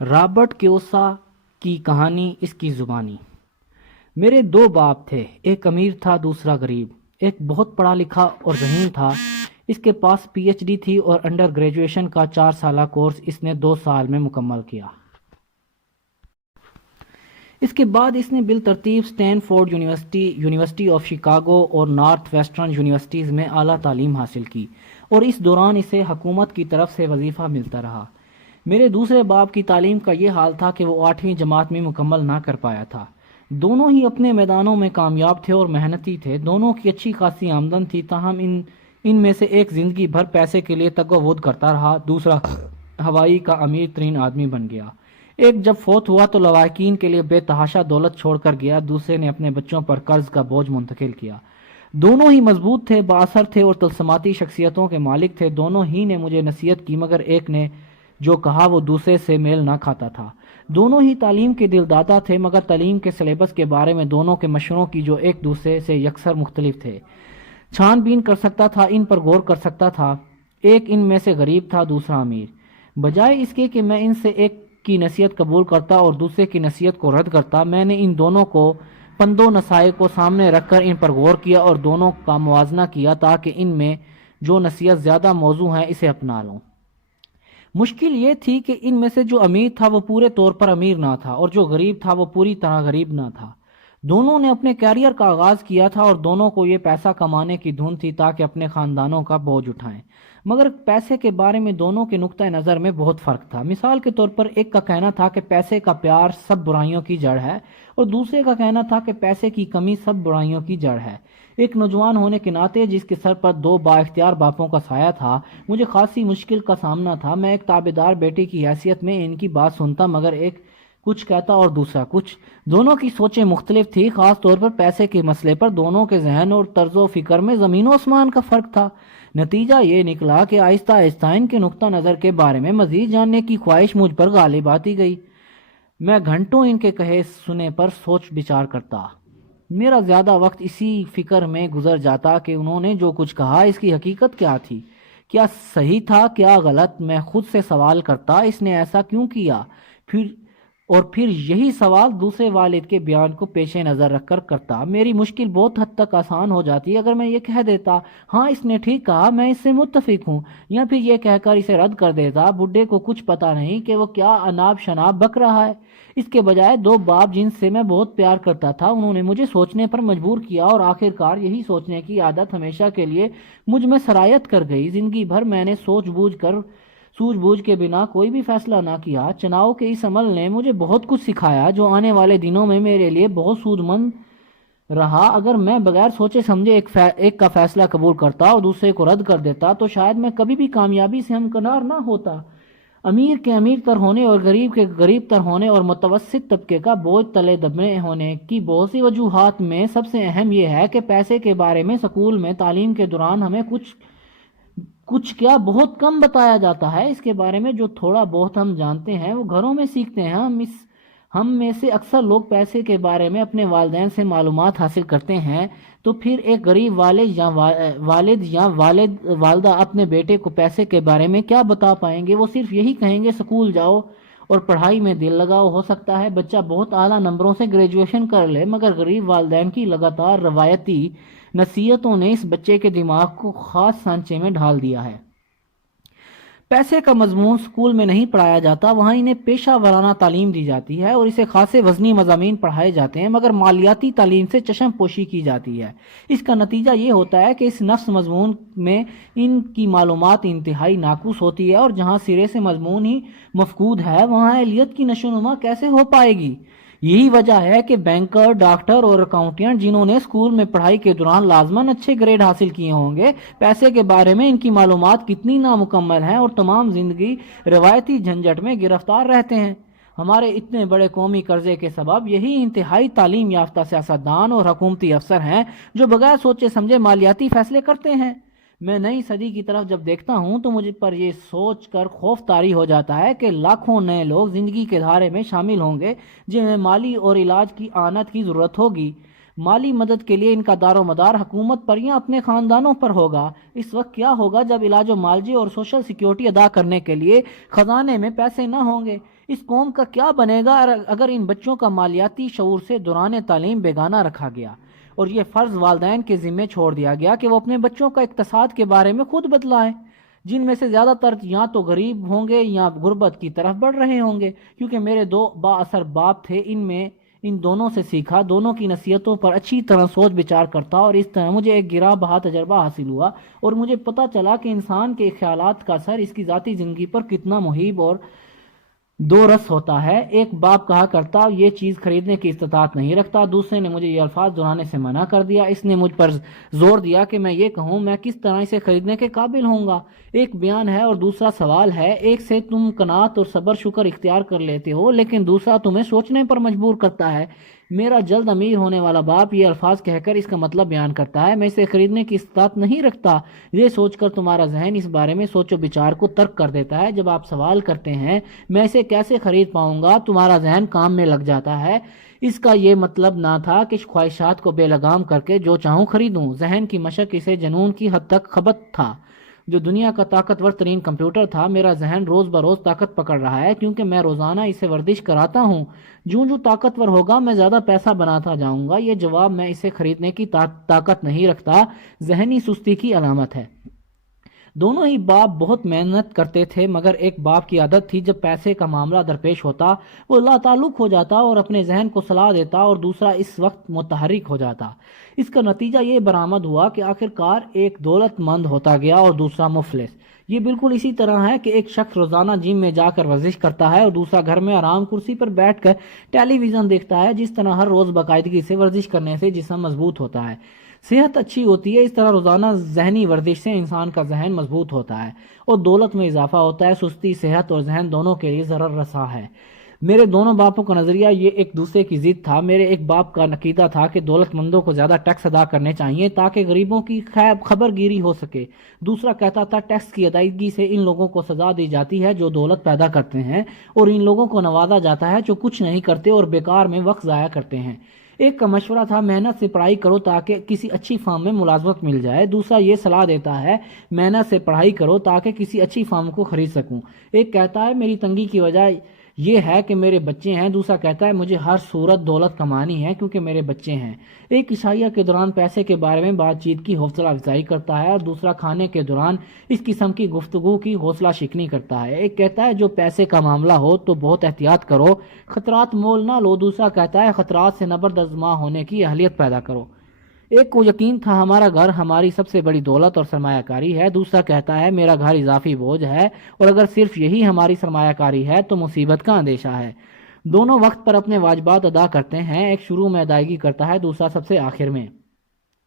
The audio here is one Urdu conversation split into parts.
رابرٹ کیوسا کی کہانی، اس کی زبانی۔ میرے دو باپ تھے، ایک امیر تھا دوسرا غریب۔ ایک بہت پڑھا لکھا اور ذہین تھا، اس کے پاس پی ایچ ڈی تھی اور انڈر گریجویشن کا 4 سالہ کورس اس نے 2 سال میں مکمل کیا۔ اس کے بعد اس نے بالترتیب Stanford University, University of Chicago اور نارتھ ویسٹرن یونیورسٹیز میں اعلیٰ تعلیم حاصل کی، اور اس دوران اسے حکومت کی طرف سے وظیفہ ملتا رہا۔ میرے دوسرے باپ کی تعلیم کا یہ حال تھا کہ وہ 8ویں جماعت میں مکمل نہ کر پایا تھا۔ دونوں ہی اپنے میدانوں میں کامیاب تھے اور محنتی تھے، دونوں کی اچھی خاصی آمدن تھی، تاہم ان میں سے ایک زندگی بھر پیسے کے لیے تگ و ود کرتا رہا، دوسرا ہوائی کا امیر ترین آدمی بن گیا۔ ایک جب فوت ہوا تو لواحقین کے لیے بے تحاشا دولت چھوڑ کر گیا، دوسرے نے اپنے بچوں پر قرض کا بوجھ منتقل کیا۔ دونوں ہی مضبوط تھے، بااثر تھے اور طلسماتی شخصیتوں کے مالک تھے۔ دونوں ہی نے مجھے نصیحت کی، مگر ایک نے جو کہا وہ دوسرے سے میل نہ کھاتا تھا۔ دونوں ہی تعلیم کے دل دادا تھے، مگر تعلیم کے سلیبس کے بارے میں دونوں کے مشوروں کی جو ایک دوسرے سے یکسر مختلف تھے۔ چھان بین کر سکتا تھا، ان پر غور کر سکتا تھا۔ ایک ان میں سے غریب تھا، دوسرا امیر۔ بجائے اس کے کہ میں ان سے ایک کی نصیحت قبول کرتا اور دوسرے کی نصیحت کو رد کرتا، میں نے ان دونوں کو پندوں نصائح کو سامنے رکھ کر ان پر غور کیا اور دونوں کا موازنہ کیا، تاکہ ان میں جو نصیحت زیادہ موزوں ہے اسے اپنا لوں۔ مشکل یہ تھی کہ ان میں سے جو امیر تھا وہ پورے طور پر امیر نہ تھا، اور جو غریب تھا وہ پوری طرح غریب نہ تھا۔ دونوں نے اپنے کیریئر کا آغاز کیا تھا اور دونوں کو یہ پیسہ کمانے کی دھن تھی تاکہ اپنے خاندانوں کا بوجھ اٹھائیں، مگر پیسے کے بارے میں دونوں کے نقطہ نظر میں بہت فرق تھا۔ مثال کے طور پر ایک کا کہنا تھا کہ پیسے کا پیار سب برائیوں کی جڑ ہے، اور دوسرے کا کہنا تھا کہ پیسے کی کمی سب برائیوں کی جڑ ہے۔ ایک نوجوان ہونے کے ناطے جس کے سر پر 2 با اختیار باپوں کا سایہ تھا، مجھے خاصی مشکل کا سامنا تھا۔ میں ایک تابعدار بیٹے کی حیثیت میں ان کی بات سنتا، مگر ایک کچھ کہتا اور دوسرا کچھ۔ دونوں کی سوچیں مختلف تھی، خاص طور پر پیسے کے مسئلے پر دونوں کے ذہن اور طرز و فکر میں زمین و آسمان کا فرق تھا۔ نتیجہ یہ نکلا کہ آہستہ آہستہ ان کے نقطہ نظر کے بارے میں مزید جاننے کی خواہش مجھ پر غالب آتی گئی۔ میں گھنٹوں ان کے کہے سنے پر سوچ بچار کرتا۔ میرا زیادہ وقت اسی فکر میں گزر جاتا کہ انہوں نے جو کچھ کہا اس کی حقیقت کیا تھی، کیا صحیح تھا، کیا غلط۔ میں خود سے سوال کرتا، اس نے ایسا کیوں کیا؟ پھر یہی سوال دوسرے والد کے بیان کو پیش نظر رکھ کر کرتا۔ میری مشکل بہت حد تک آسان ہو جاتی اگر میں یہ کہہ دیتا ہاں اس نے ٹھیک کہا، میں اس سے متفق ہوں، یا پھر یہ کہہ کر اسے رد کر دیتا بڈھے کو کچھ پتہ نہیں کہ وہ کیا اناب شناب بک رہا ہے۔ اس کے بجائے 2 باپ جن سے میں بہت پیار کرتا تھا، انہوں نے مجھے سوچنے پر مجبور کیا، اور آخرکار یہی سوچنے کی عادت ہمیشہ کے لیے مجھ میں سرایت کر گئی۔ زندگی بھر میں نے سوچ بوجھ کے بنا کوئی بھی فیصلہ نہ کیا۔ چناؤ کے اس عمل نے مجھے بہت کچھ سکھایا جو آنے والے دنوں میں میرے لیے بہت سود مند رہا۔ اگر میں بغیر سوچے سمجھے ایک کا فیصلہ قبول کرتا اور دوسرے کو رد کر دیتا تو شاید میں کبھی بھی کامیابی سے ہمکنار نہ ہوتا۔ امیر کے امیر تر ہونے اور غریب کے غریب تر ہونے اور متوسط طبقے کا بوجھ تلے دبنے ہونے کی بہت سی وجوہات میں سب سے اہم یہ ہے کہ پیسے کے بارے میں سکول میں تعلیم کے دوران ہمیں کچھ کیا بہت کم بتایا جاتا ہے۔ اس کے بارے میں جو تھوڑا بہت ہم جانتے ہیں وہ گھروں میں سیکھتے ہیں۔ ہم میں سے اکثر لوگ پیسے کے بارے میں اپنے والدین سے معلومات حاصل کرتے ہیں، تو پھر ایک غریب والد یا والدہ اپنے بیٹے کو پیسے کے بارے میں کیا بتا پائیں گے؟ وہ صرف یہی کہیں گے سکول جاؤ اور پڑھائی میں دل لگاؤ۔ ہو سکتا ہے بچہ بہت اعلیٰ نمبروں سے گریجویشن کر لے، مگر غریب والدین کی لگاتار روایتی نصیحتوں نے اس بچے کے دماغ کو خاص سانچے میں ڈھال دیا ہے۔ پیسے کا مضمون سکول میں نہیں پڑھایا جاتا، وہاں انہیں پیشہ ورانہ تعلیم دی جاتی ہے اور اسے خاصے وزنی مضامین پڑھائے جاتے ہیں، مگر مالیاتی تعلیم سے چشم پوشی کی جاتی ہے۔ اس کا نتیجہ یہ ہوتا ہے کہ اس نفس مضمون میں ان کی معلومات انتہائی ناقص ہوتی ہے، اور جہاں سرے سے مضمون ہی مفقود ہے وہاں اہلیت کی نشوونما کیسے ہو پائے گی؟ یہی وجہ ہے کہ بینکر، ڈاکٹر اور اکاؤنٹنٹ جنہوں نے اسکول میں پڑھائی کے دوران لازماً اچھے گریڈ حاصل کیے ہوں گے، پیسے کے بارے میں ان کی معلومات کتنی نامکمل ہیں اور تمام زندگی روایتی جھنجٹ میں گرفتار رہتے ہیں۔ ہمارے اتنے بڑے قومی قرضے کے سبب یہی انتہائی تعلیم یافتہ سیاستدان اور حکومتی افسر ہیں جو بغیر سوچے سمجھے مالیاتی فیصلے کرتے ہیں۔ میں نئی صدی کی طرف جب دیکھتا ہوں تو مجھ پر یہ سوچ کر خوف طاری ہو جاتا ہے کہ لاکھوں نئے لوگ زندگی کے دھارے میں شامل ہوں گے جنہیں مالی اور علاج کی اعانت کی ضرورت ہوگی، مالی مدد کے لیے ان کا دار و مدار حکومت پر یا اپنے خاندانوں پر ہوگا۔ اس وقت کیا ہوگا جب علاج و معالجے اور سوشل سیکیورٹی ادا کرنے کے لیے خزانے میں پیسے نہ ہوں گے؟ اس قوم کا کیا بنے گا اگر ان بچوں کا مالیاتی شعور سے دوران تعلیم بیگانہ رکھا گیا اور یہ فرض والدین کے ذمے چھوڑ دیا گیا کہ وہ اپنے بچوں کا اقتصاد کے بارے میں خود بتلائیں، جن میں سے زیادہ تر یا تو غریب ہوں گے یا غربت کی طرف بڑھ رہے ہوں گے؟ کیونکہ میرے دو با اثر باپ تھے، ان دونوں سے سیکھا، دونوں کی نصیحتوں پر اچھی طرح سوچ بچار کرتا، اور اس طرح مجھے ایک گرا بہا تجربہ حاصل ہوا اور مجھے پتہ چلا کہ انسان کے خیالات کا اثر اس کی ذاتی زندگی پر کتنا محیب اور دو رس ہوتا ہے۔ ایک باپ کہا کرتا یہ چیز خریدنے کی استطاعت نہیں رکھتا، دوسرے نے مجھے یہ الفاظ دہرانے سے منع کر دیا، اس نے مجھ پر زور دیا کہ میں یہ کہوں میں کس طرح اسے خریدنے کے قابل ہوں گا۔ ایک بیان ہے اور دوسرا سوال ہے، ایک سے تم قناعت اور صبر شکر اختیار کر لیتے ہو، لیکن دوسرا تمہیں سوچنے پر مجبور کرتا ہے۔ میرا جلد امیر ہونے والا باپ یہ الفاظ کہہ کر اس کا مطلب بیان کرتا ہے، میں اسے خریدنے کی استطاعت نہیں رکھتا۔ یہ سوچ کر تمہارا ذہن اس بارے میں سوچ و بچار کو ترک کر دیتا ہے۔ جب آپ سوال کرتے ہیں میں اسے کیسے خرید پاؤں گا، تمہارا ذہن کام میں لگ جاتا ہے۔ اس کا یہ مطلب نہ تھا کہ خواہشات کو بے لگام کر کے جو چاہوں خریدوں۔ ذہن کی مشق اسے جنون کی حد تک خبت تھا۔ جو دنیا کا طاقتور ترین کمپیوٹر تھا، میرا ذہن روز بروز طاقت پکڑ رہا ہے کیونکہ میں روزانہ اسے ورزش کراتا ہوں۔ جو طاقتور ہوگا میں زیادہ پیسہ بناتا جاؤں گا۔ یہ جواب میں اسے خریدنے کی طاقت نہیں رکھتا ذہنی سستی کی علامت ہے۔ دونوں ہی باپ بہت محنت کرتے تھے، مگر ایک باپ کی عادت تھی جب پیسے کا معاملہ درپیش ہوتا وہ لا تعلق ہو جاتا اور اپنے ذہن کو صلاح دیتا، اور دوسرا اس وقت متحرک ہو جاتا۔ اس کا نتیجہ یہ برآمد ہوا کہ آخرکار ایک دولت مند ہوتا گیا اور دوسرا مفلس۔ یہ بالکل اسی طرح ہے کہ ایک شخص روزانہ جم میں جا کر ورزش کرتا ہے اور دوسرا گھر میں آرام کرسی پر بیٹھ کر ٹیلی ویژن دیکھتا ہے۔ جس طرح ہر روز باقاعدگی سے ورزش کرنے سے جسم مضبوط ہوتا ہے، صحت اچھی ہوتی ہے، اس طرح روزانہ ذہنی ورزش سے انسان کا ذہن مضبوط ہوتا ہے اور دولت میں اضافہ ہوتا ہے۔ سستی صحت اور ذہن دونوں کے لیے ضرر رساں ہے۔ میرے دونوں باپوں کا نظریہ یہ ایک دوسرے کی ضد تھا۔ میرے ایک باپ کا عقیدہ تھا کہ دولت مندوں کو زیادہ ٹیکس ادا کرنے چاہیے تاکہ غریبوں کی خبر گیری ہو سکے۔ دوسرا کہتا تھا ٹیکس کی ادائیگی سے ان لوگوں کو سزا دی جاتی ہے جو دولت پیدا کرتے ہیں، اور ان لوگوں کو نوازا جاتا ہے جو کچھ نہیں کرتے اور بیکار میں وقت ضائع کرتے ہیں۔ ایک کا مشورہ تھا محنت سے پڑھائی کرو تاکہ کسی اچھی فرم میں ملازمت مل جائے، دوسرا یہ صلاح دیتا ہے محنت سے پڑھائی کرو تاکہ کسی اچھی فرم کو خرید سکوں۔ ایک کہتا ہے میری تنگی کی وجہ یہ ہے کہ میرے بچے ہیں، دوسرا کہتا ہے مجھے ہر صورت دولت کمانی ہے کیونکہ میرے بچے ہیں۔ ایک عشائیہ کے دوران پیسے کے بارے میں بات چیت کی حوصلہ افزائی کرتا ہے اور دوسرا کھانے کے دوران اس قسم کی گفتگو کی حوصلہ شکنی کرتا ہے۔ ایک کہتا ہے جو پیسے کا معاملہ ہو تو بہت احتیاط کرو، خطرات مول نہ لو، دوسرا کہتا ہے خطرات سے نبردآزما ہونے کی اہلیت پیدا کرو۔ ایک کو یقین تھا ہمارا گھر ہماری سب سے بڑی دولت اور سرمایہ کاری ہے، دوسرا کہتا ہے میرا گھر اضافی بوجھ ہے، اور اگر صرف یہی ہماری سرمایہ کاری ہے تو مصیبت کا اندیشہ ہے۔ دونوں وقت پر اپنے واجبات ادا کرتے ہیں، ایک شروع میں ادائیگی کرتا ہے، دوسرا سب سے آخر میں۔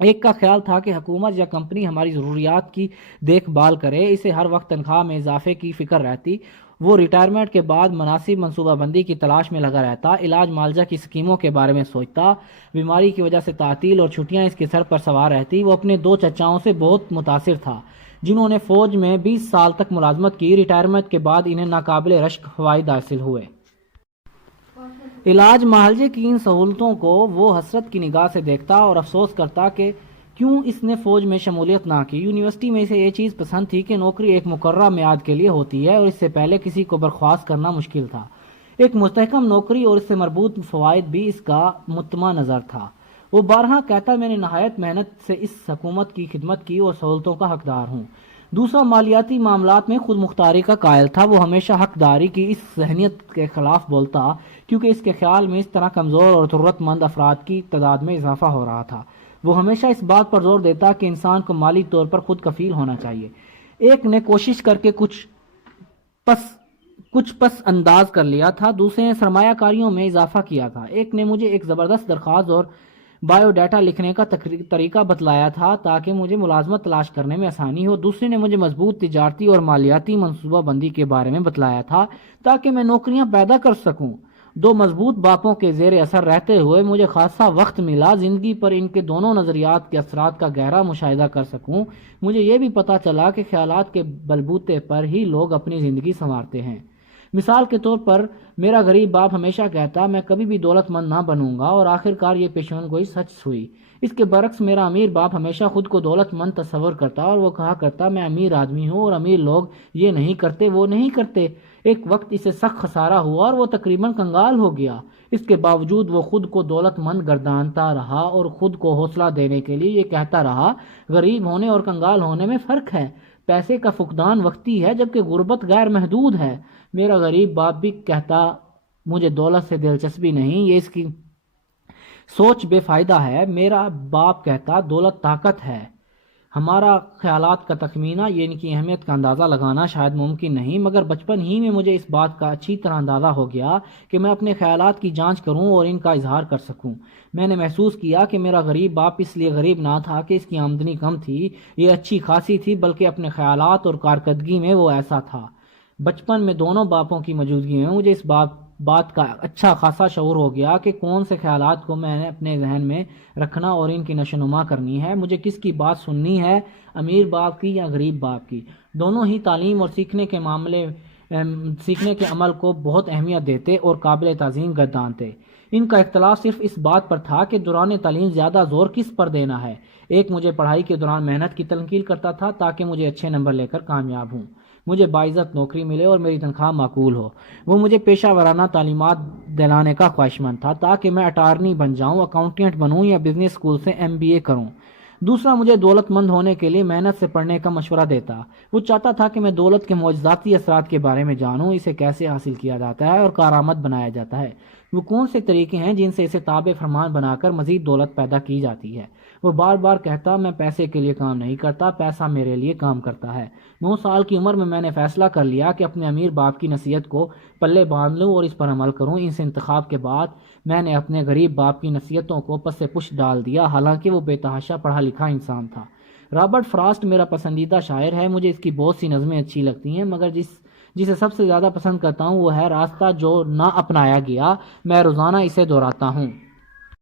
ایک کا خیال تھا کہ حکومت یا کمپنی ہماری ضروریات کی دیکھ بھال کرے، اسے ہر وقت تنخواہ میں اضافے کی فکر رہتی، وہ ریٹائرمنٹ کے بعد مناسب منصوبہ بندی کی تلاش میں لگا رہتا، علاج معالجہ کی اسکیموں کے بارے میں سوچتا، بیماری کی وجہ سے تعطیل اور چھٹیاں اس کے سر پر سوار رہتی۔ وہ اپنے دو چچاؤں سے بہت متاثر تھا جنہوں نے فوج میں 20 سال تک ملازمت کی، ریٹائرمنٹ کے بعد انہیں ناقابل رشک فوائد حاصل ہوئے۔ علاج معالجے کی ان سہولتوں کو وہ حسرت کی نگاہ سے دیکھتا اور افسوس کرتا کہ کیوں اس نے فوج میں شمولیت نہ کی۔ یونیورسٹی میں اسے یہ چیز پسند تھی کہ نوکری ایک مقررہ میعاد کے لیے ہوتی ہے اور اس سے پہلے کسی کو برخاست کرنا مشکل تھا۔ ایک مستحکم نوکری اور اس سے مربوط فوائد بھی اس کا مطمع نظر تھا۔ وہ بارہا کہتا میں نے نہایت محنت سے اس حکومت کی خدمت کی اور سہولتوں کا حقدار ہوں۔ دوسرا مالیاتی معاملات میں خود مختاری کا قائل تھا، وہ ہمیشہ حقداری کی اس ذہنیت کے خلاف بولتا کیونکہ اس کے خیال میں اس طرح کمزور اور ضرورت مند افراد کی تعداد میں اضافہ ہو رہا تھا۔ وہ ہمیشہ اس بات پر زور دیتا کہ انسان کو مالی طور پر خود کفیل ہونا چاہیے۔ ایک نے کوشش کر کے کچھ پس انداز کر لیا تھا، دوسرے نے سرمایہ کاریوں میں اضافہ کیا تھا۔ ایک نے مجھے ایک زبردست درخواست اور بایو ڈیٹا لکھنے کا طریقہ بتلایا تھا تاکہ مجھے ملازمت تلاش کرنے میں آسانی ہو، دوسرے نے مجھے مضبوط تجارتی اور مالیاتی منصوبہ بندی کے بارے میں بتلایا تھا تاکہ میں نوکریاں پیدا کر سکوں۔ دو مضبوط باپوں کے زیر اثر رہتے ہوئے مجھے خاصا وقت ملا زندگی پر ان کے دونوں نظریات کے اثرات کا گہرا مشاہدہ کر سکوں۔ مجھے یہ بھی پتہ چلا کہ خیالات کے بلبوتے پر ہی لوگ اپنی زندگی سنوارتے ہیں۔ مثال کے طور پر میرا غریب باپ ہمیشہ کہتا میں کبھی بھی دولت مند نہ بنوں گا، اور آخر کار یہ پیشن گوئی سچ ہوئی۔ اس کے برعکس میرا امیر باپ ہمیشہ خود کو دولت مند تصور کرتا، اور وہ کہا کرتا میں امیر آدمی ہوں اور امیر لوگ یہ نہیں کرتے، وہ نہیں کرتے۔ ایک وقت اسے سخت خسارہ ہوا اور وہ تقریباً کنگال ہو گیا۔ اس کے باوجود وہ خود کو دولت مند گردانتا رہا اور خود کو حوصلہ دینے کے لیے یہ کہتا رہا، غریب ہونے اور کنگال ہونے میں فرق ہے۔ پیسے کا فقدان وقتی ہے جبکہ غربت غیر محدود ہے۔ میرا غریب باپ بھی کہتا مجھے دولت سے دلچسپی نہیں، یہ اس کی سوچ بے فائدہ ہے۔ میرا باپ کہتا دولت طاقت ہے۔ ہمارا خیالات کا تخمینہ، یہ ان کی اہمیت کا اندازہ لگانا شاید ممکن نہیں، مگر بچپن ہی میں مجھے اس بات کا اچھی طرح اندازہ ہو گیا کہ میں اپنے خیالات کی جانچ کروں اور ان کا اظہار کر سکوں۔ میں نے محسوس کیا کہ میرا غریب باپ اس لیے غریب نہ تھا کہ اس کی آمدنی کم تھی، یہ اچھی خاصی تھی، بلکہ اپنے خیالات اور کارکردگی میں وہ ایسا تھا۔ بچپن میں دونوں باپوں کی موجودگی میں مجھے اس بات کا اچھا خاصا شعور ہو گیا کہ کون سے خیالات کو میں نے اپنے ذہن میں رکھنا اور ان کی نشوونما کرنی ہے، مجھے کس کی بات سننی ہے، امیر باپ کی یا غریب باپ کی۔ دونوں ہی تعلیم اور سیکھنے کے عمل کو بہت اہمیت دیتے اور قابل تعظیم گردانتے۔ ان کا اختلاف صرف اس بات پر تھا کہ دوران تعلیم زیادہ زور کس پر دینا ہے۔ ایک مجھے پڑھائی کے دوران محنت کی تنقید کرتا تھا تاکہ مجھے اچھے نمبر لے کر کامیاب ہوں، مجھے باعزت نوکری ملے اور میری تنخواہ معقول ہو۔ وہ مجھے پیشہ ورانہ تعلیمات دلانے کا خواہشمند تھا تاکہ میں اٹارنی بن جاؤں، اکاؤنٹنٹ بنوں یا بزنس اسکول سے MBA کروں۔ دوسرا مجھے دولت مند ہونے کے لیے محنت سے پڑھنے کا مشورہ دیتا۔ وہ چاہتا تھا کہ میں دولت کے معجزاتی اثرات کے بارے میں جانوں، اسے کیسے حاصل کیا جاتا ہے اور کارآمد بنایا جاتا ہے، وہ کون سے طریقے ہیں جن سے اسے تابع فرمان بنا کر مزید دولت پیدا کی جاتی ہے۔ وہ بار بار کہتا میں پیسے کے لیے کام نہیں کرتا، پیسہ میرے لیے کام کرتا ہے۔ 9 سال کی عمر میں نے فیصلہ کر لیا کہ اپنے امیر باپ کی نصیحت کو پلے باندھ لوں اور اس پر عمل کروں۔ اس انتخاب کے بعد میں نے اپنے غریب باپ کی نصیحتوں کو پس پش ڈال دیا، حالانکہ وہ بے تحاشا پڑھا لکھا انسان تھا۔ رابرٹ فراسٹ میرا پسندیدہ شاعر ہے، مجھے اس کی بہت سی نظمیں اچھی لگتی ہیں، مگر جسے سب سے زیادہ پسند کرتا ہوں وہ ہے راستہ جو نہ اپنایا گیا، میں روزانہ اسے دہراتا ہوں۔